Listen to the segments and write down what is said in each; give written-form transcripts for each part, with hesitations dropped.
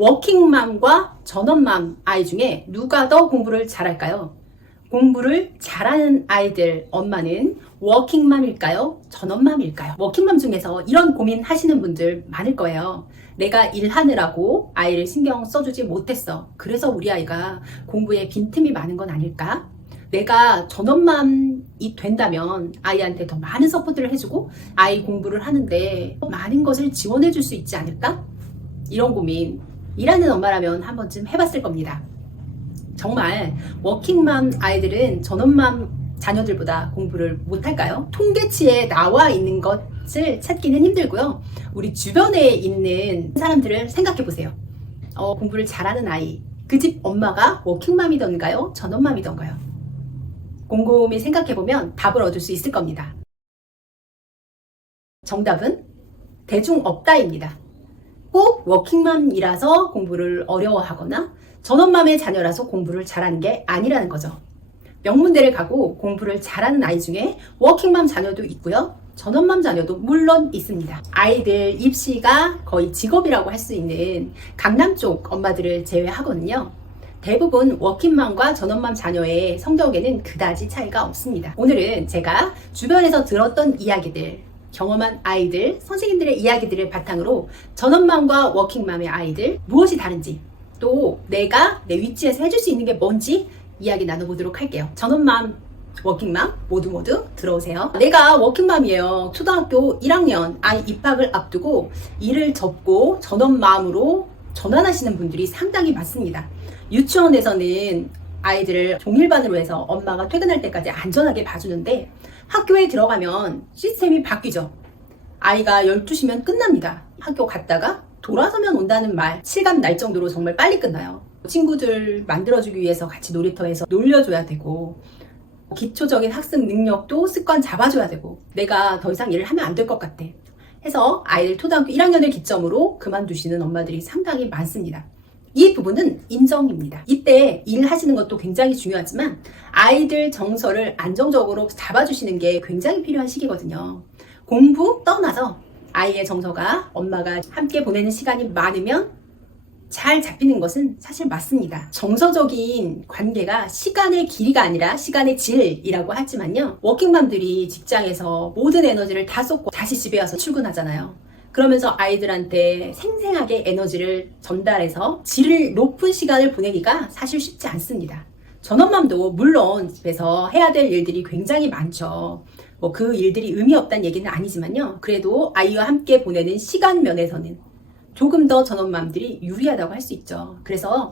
워킹맘과 전업맘 아이 중에 누가 더 공부를 잘할까요? 공부를 잘하는 아이들 엄마는 워킹맘일까요? 전업맘일까요? 워킹맘 중에서 이런 고민 하시는 분들 많을 거예요. 내가 일하느라고 아이를 신경 써주지 못했어. 그래서 우리 아이가 공부에 빈틈이 많은 건 아닐까? 내가 전업맘이 된다면 아이한테 더 많은 서포트를 해주고 아이 공부를 하는데 많은 것을 지원해 줄 수 있지 않을까? 이런 고민 일하는 엄마라면 한 번쯤 해봤을 겁니다. 정말 워킹맘 아이들은 전업맘 자녀들보다 공부를 못할까요? 통계치에 나와 있는 것을 찾기는 힘들고요. 우리 주변에 있는 사람들을 생각해 보세요. 공부를 잘하는 아이, 그 집 엄마가 워킹맘이던가요? 전업맘이던가요? 곰곰이 생각해 보면 답을 얻을 수 있을 겁니다. 정답은 대중 없다입니다. 꼭 워킹맘이라서 공부를 어려워하거나 전업맘의 자녀라서 공부를 잘하는 게 아니라는 거죠. 명문대를 가고 공부를 잘하는 아이 중에 워킹맘 자녀도 있고요. 전업맘 자녀도 물론 있습니다. 아이들 입시가 거의 직업이라고 할 수 있는 강남 쪽 엄마들을 제외하거든요. 대부분 워킹맘과 전업맘 자녀의 성적에는 그다지 차이가 없습니다. 오늘은 제가 주변에서 들었던 이야기들, 경험한 아이들, 선생님들의 이야기들을 바탕으로 전업맘과 워킹맘의 아이들 무엇이 다른지, 또 내가 내 위치에서 해줄 수 있는 게 뭔지 이야기 나눠보도록 할게요. 전업맘, 워킹맘 모두 들어오세요. 내가 워킹맘이에요. 초등학교 1학년 아이 입학을 앞두고 일을 접고 전업맘으로 전환하시는 분들이 상당히 많습니다. 유치원에서는 아이들을 종일반으로 해서 엄마가 퇴근할 때까지 안전하게 봐주는데 학교에 들어가면 시스템이 바뀌죠. 아이가 12시면 끝납니다. 학교 갔다가 돌아서면 온다는 말 실감 날 정도로 정말 빨리 끝나요. 친구들 만들어주기 위해서 같이 놀이터에서 놀려줘야 되고 기초적인 학습 능력도 습관 잡아줘야 되고 내가 더 이상 일을 하면 안 될 것 같아 해서 아이들 초등학교 1학년을 기점으로 그만두시는 엄마들이 상당히 많습니다. 이 부분은 인정입니다. 이때 일하시는 것도 굉장히 중요하지만 아이들 정서를 안정적으로 잡아주시는 게 굉장히 필요한 시기거든요. 공부 떠나서 아이의 정서가 엄마가 함께 보내는 시간이 많으면 잘 잡히는 것은 사실 맞습니다. 정서적인 관계가 시간의 길이가 아니라 시간의 질이라고 하지만요. 워킹맘들이 직장에서 모든 에너지를 다 쏟고 다시 집에 와서 출근하잖아요. 그러면서 아이들한테 생생하게 에너지를 전달해서 질 높은 시간을 보내기가 사실 쉽지 않습니다. 전업맘도 물론 집에서 해야 될 일들이 굉장히 많죠. 그 일들이 의미 없다는 얘기는 아니지만요. 그래도 아이와 함께 보내는 시간 면에서는 조금 더 전업맘들이 유리하다고 할 수 있죠. 그래서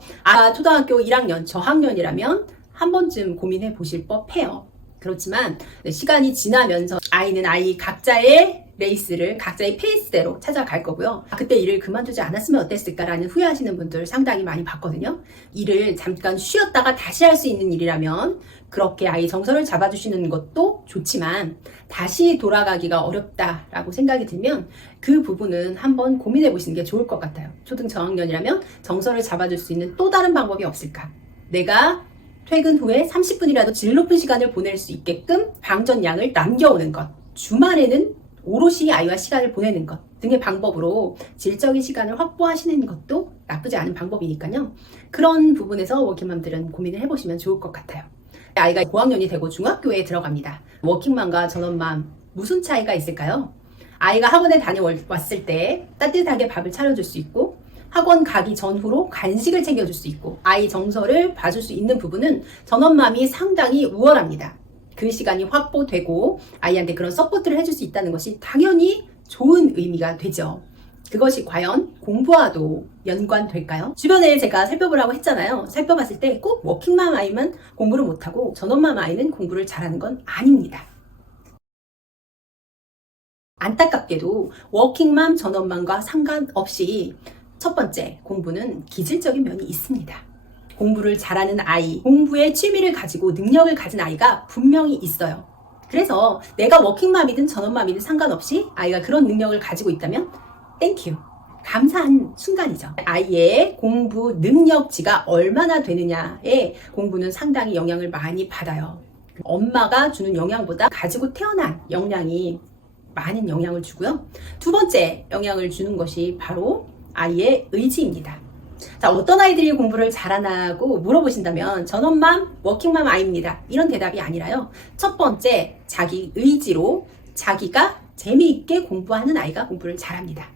초등학교 1학년 저학년이라면 한 번쯤 고민해 보실 법해요. 그렇지만 시간이 지나면서 아이는 아이 각자의 레이스를 각자의 페이스대로 찾아갈 거고요. 그때 일을 그만두지 않았으면 어땠을까라는 후회하시는 분들 상당히 많이 봤거든요. 일을 잠깐 쉬었다가 다시 할 수 있는 일이라면 그렇게 아이 정서를 잡아주시는 것도 좋지만 다시 돌아가기가 어렵다라고 생각이 들면 그 부분은 한번 고민해 보시는 게 좋을 것 같아요. 초등 저학년이라면 정서를 잡아줄 수 있는 또 다른 방법이 없을까? 내가 퇴근 후에 30분이라도 질 높은 시간을 보낼 수 있게끔 방전량을 남겨오는 것, 주말에는 오롯이 아이와 시간을 보내는 것 등의 방법으로 질적인 시간을 확보하시는 것도 나쁘지 않은 방법이니까요. 그런 부분에서 워킹맘들은 고민을 해보시면 좋을 것 같아요. 아이가 고학년이 되고 중학교에 들어갑니다. 워킹맘과 전업맘 무슨 차이가 있을까요? 아이가 학원에 다녀왔을 때 따뜻하게 밥을 차려줄 수 있고 학원 가기 전후로 간식을 챙겨줄 수 있고 아이 정서를 봐줄 수 있는 부분은 전업맘이 상당히 우월합니다. 그 시간이 확보되고 아이한테 그런 서포트를 해줄 수 있다는 것이 당연히 좋은 의미가 되죠. 그것이 과연 공부와도 연관될까요? 주변에 제가 살펴보라고 했잖아요. 살펴봤을 때 꼭 워킹맘 아이만 공부를 못하고 전업맘 아이는 공부를 잘하는 건 아닙니다. 안타깝게도 워킹맘, 전업맘과 상관없이 첫 번째, 공부는 기질적인 면이 있습니다. 공부를 잘하는 아이, 공부에 취미를 가지고 능력을 가진 아이가 분명히 있어요. 그래서 내가 워킹맘이든 전업맘이든 상관없이 아이가 그런 능력을 가지고 있다면 땡큐, 감사한 순간이죠. 아이의 공부 능력치가 얼마나 되느냐에 공부는 상당히 영향을 많이 받아요. 엄마가 주는 영향보다 가지고 태어난 역량이 많은 영향을 주고요. 두 번째 영향을 주는 것이 바로 아이의 의지입니다. 자, 어떤 아이들이 공부를 잘하나고 물어보신다면 전업맘, 워킹맘 아이입니다. 이런 대답이 아니라요. 첫 번째, 자기 의지로 자기가 재미있게 공부하는 아이가 공부를 잘합니다.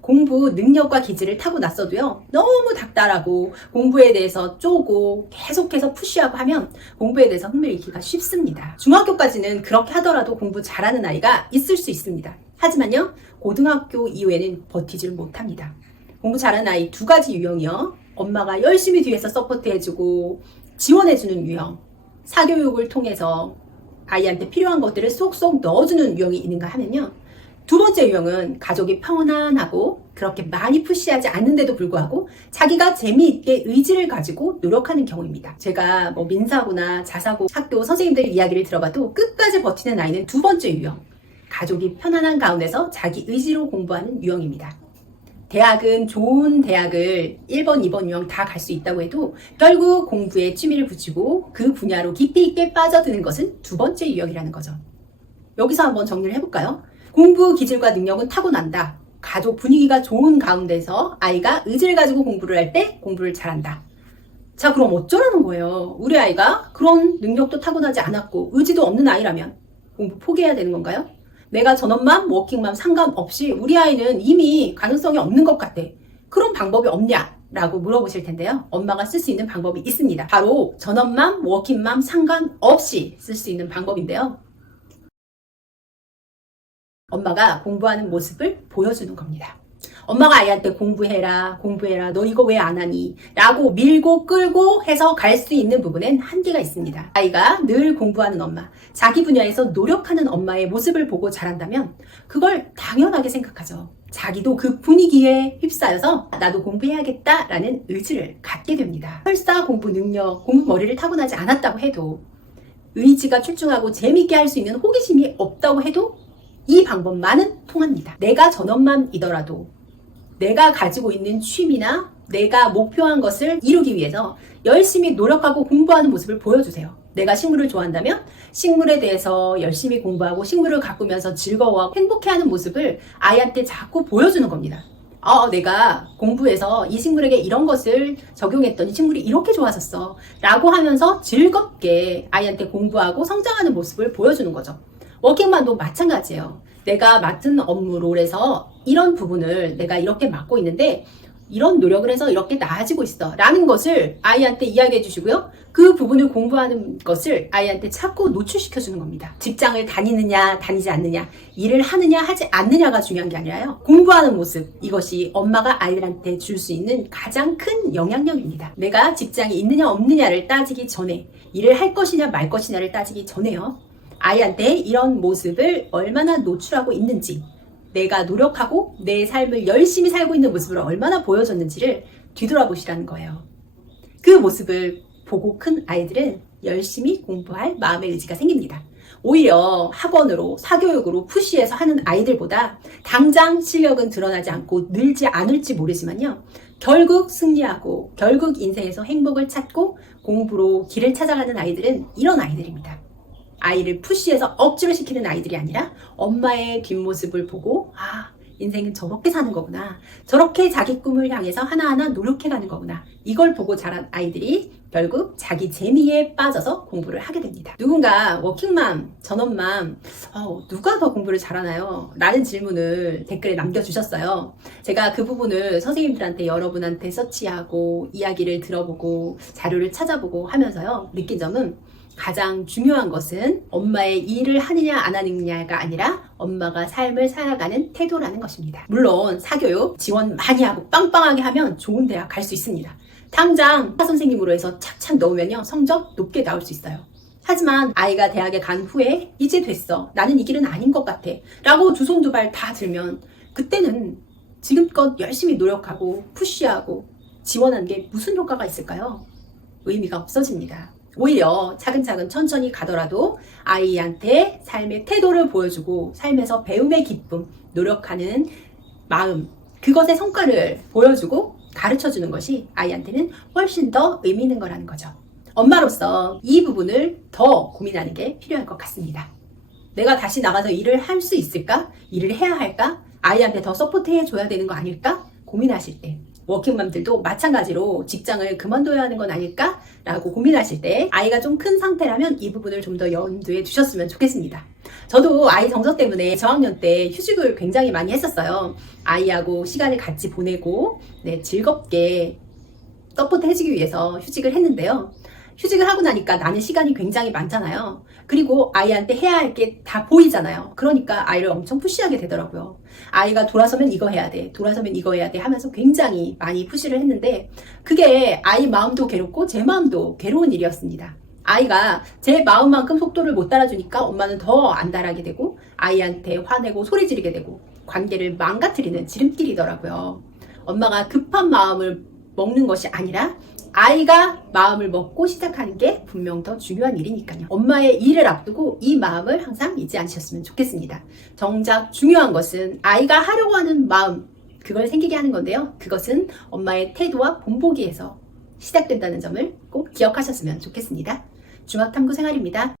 공부 능력과 기질을 타고났어도요, 너무 닥달하고 공부에 대해서 쪼고 계속해서 푸시하고 하면 공부에 대해서 흥미를 잃기가 쉽습니다. 중학교까지는 그렇게 하더라도 공부 잘하는 아이가 있을 수 있습니다. 하지만요, 고등학교 이후에는 버티지를 못합니다. 공부 잘하는 아이 두 가지 유형이요. 엄마가 열심히 뒤에서 서포트해주고 지원해주는 유형, 사교육을 통해서 아이한테 필요한 것들을 쏙쏙 넣어주는 유형이 있는가 하면요, 두 번째 유형은 가족이 편안하고 그렇게 많이 푸시하지 않는데도 불구하고 자기가 재미있게 의지를 가지고 노력하는 경우입니다. 제가 민사고나 자사고 학교 선생님들 이야기를 들어봐도 끝까지 버티는 아이는 두 번째 유형, 가족이 편안한 가운데서 자기 의지로 공부하는 유형입니다. 대학은 좋은 대학을 1번, 2번 유형 다 갈 수 있다고 해도 결국 공부에 취미를 붙이고 그 분야로 깊이 있게 빠져드는 것은 두 번째 유형이라는 거죠. 여기서 한번 정리를 해볼까요? 공부 기질과 능력은 타고난다. 가족 분위기가 좋은 가운데서 아이가 의지를 가지고 공부를 할 때 공부를 잘한다. 자, 그럼 어쩌라는 거예요? 우리 아이가 그런 능력도 타고나지 않았고 의지도 없는 아이라면 공부 포기해야 되는 건가요? 내가 전업맘, 워킹맘 상관없이 우리 아이는 이미 가능성이 없는 것 같아. 그런 방법이 없냐? 라고 물어보실 텐데요. 엄마가 쓸 수 있는 방법이 있습니다. 바로 전업맘, 워킹맘 상관없이 쓸 수 있는 방법인데요. 엄마가 공부하는 모습을 보여주는 겁니다. 엄마가 아이한테 공부해라, 너 이거 왜 안 하니? 라고 밀고 끌고 해서 갈 수 있는 부분엔 한계가 있습니다. 아이가 늘 공부하는 엄마, 자기 분야에서 노력하는 엄마의 모습을 보고 자란다면 그걸 당연하게 생각하죠. 자기도 그 분위기에 휩싸여서 나도 공부해야겠다라는 의지를 갖게 됩니다. 설사 공부 능력, 공부 머리를 타고나지 않았다고 해도 의지가 출중하고 재미있게 할 수 있는 호기심이 없다고 해도 이 방법만은 통합니다. 내가 전업맘이더라도 내가 가지고 있는 취미나 내가 목표한 것을 이루기 위해서 열심히 노력하고 공부하는 모습을 보여주세요. 내가 식물을 좋아한다면 식물에 대해서 열심히 공부하고 식물을 가꾸면서 즐거워하고 행복해하는 모습을 아이한테 자꾸 보여주는 겁니다. 내가 공부해서 이 식물에게 이런 것을 적용했더니 식물이 이렇게 좋아졌어 라고 하면서 즐겁게 아이한테 공부하고 성장하는 모습을 보여주는 거죠. 워킹맘도 마찬가지예요. 내가 맡은 업무 롤에서 이런 부분을 내가 이렇게 맡고 있는데 이런 노력을 해서 이렇게 나아지고 있어 라는 것을 아이한테 이야기해 주시고요. 그 부분을 공부하는 것을 아이한테 자꾸 노출시켜 주는 겁니다. 직장을 다니느냐 다니지 않느냐, 일을 하느냐 하지 않느냐가 중요한 게 아니라요, 공부하는 모습, 이것이 엄마가 아이들한테 줄 수 있는 가장 큰 영향력입니다. 내가 직장이 있느냐 없느냐를 따지기 전에, 일을 할 것이냐 말 것이냐를 따지기 전에요, 아이한테 이런 모습을 얼마나 노출하고 있는지, 내가 노력하고 내 삶을 열심히 살고 있는 모습을 얼마나 보여줬는지를 뒤돌아보시라는 거예요. 그 모습을 보고 큰 아이들은 열심히 공부할 마음의 의지가 생깁니다. 오히려 학원으로, 사교육으로 푸시해서 하는 아이들보다 당장 실력은 드러나지 않고 늘지 않을지 모르지만요, 결국 승리하고 결국 인생에서 행복을 찾고 공부로 길을 찾아가는 아이들은 이런 아이들입니다. 아이를 푸시해서 억지로 시키는 아이들이 아니라 엄마의 뒷모습을 보고 인생은 저렇게 사는 거구나, 저렇게 자기 꿈을 향해서 하나하나 노력해가는 거구나, 이걸 보고 자란 아이들이 결국 자기 재미에 빠져서 공부를 하게 됩니다. 누군가 워킹맘, 전업맘 누가 더 공부를 잘하나요? 라는 질문을 댓글에 남겨주셨어요. 제가 그 부분을 선생님들한테 여러분한테 서치하고 이야기를 들어보고 자료를 찾아보고 하면서요, 느낀 점은 가장 중요한 것은 엄마의 일을 하느냐 안 하느냐가 아니라 엄마가 삶을 살아가는 태도라는 것입니다. 물론 사교육 지원 많이 하고 빵빵하게 하면 좋은 대학 갈 수 있습니다. 당장 선생님으로 해서 착착 넣으면요, 성적 높게 나올 수 있어요. 하지만 아이가 대학에 간 후에 이제 됐어, 나는 이 길은 아닌 것 같아 라고 두 손 두 발 다 들면 그때는 지금껏 열심히 노력하고 푸시하고 지원한 게 무슨 효과가 있을까요? 의미가 없어집니다. 오히려 차근차근 천천히 가더라도 아이한테 삶의 태도를 보여주고 삶에서 배움의 기쁨, 노력하는 마음, 그것의 성과를 보여주고 가르쳐주는 것이 아이한테는 훨씬 더 의미 있는 거라는 거죠. 엄마로서 이 부분을 더 고민하는 게 필요할 것 같습니다. 내가 다시 나가서 일을 할 수 있을까? 일을 해야 할까? 아이한테 더 서포트해 줘야 되는 거 아닐까? 고민하실 때 워킹맘들도 마찬가지로 직장을 그만둬야 하는 건 아닐까? 라고 고민하실 때 아이가 좀 큰 상태라면 이 부분을 좀 더 염두에 두셨으면 좋겠습니다. 저도 아이 정서 때문에 저학년 때 휴직을 굉장히 많이 했었어요. 아이하고 시간을 같이 보내고 즐겁게 서포트 해주기 위해서 휴직을 했는데요. 휴직을 하고 나니까 나는 시간이 굉장히 많잖아요. 그리고 아이한테 해야 할 게 다 보이잖아요. 그러니까 아이를 엄청 푸시하게 되더라고요. 아이가 돌아서면 이거 해야 돼, 돌아서면 이거 해야 돼 하면서 굉장히 많이 푸시를 했는데 그게 아이 마음도 괴롭고 제 마음도 괴로운 일이었습니다. 아이가 제 마음만큼 속도를 못 따라주니까 엄마는 더 안달하게 되고 아이한테 화내고 소리 지르게 되고 관계를 망가뜨리는 지름길이더라고요. 엄마가 급한 마음을 먹는 것이 아니라 아이가 마음을 먹고 시작하는 게 분명 더 중요한 일이니까요. 엄마의 일을 앞두고 이 마음을 항상 잊지 않으셨으면 좋겠습니다. 정작 중요한 것은 아이가 하려고 하는 마음, 그걸 생기게 하는 건데요. 그것은 엄마의 태도와 본보기에서 시작된다는 점을 꼭 기억하셨으면 좋겠습니다. 중학탐구 생활입니다.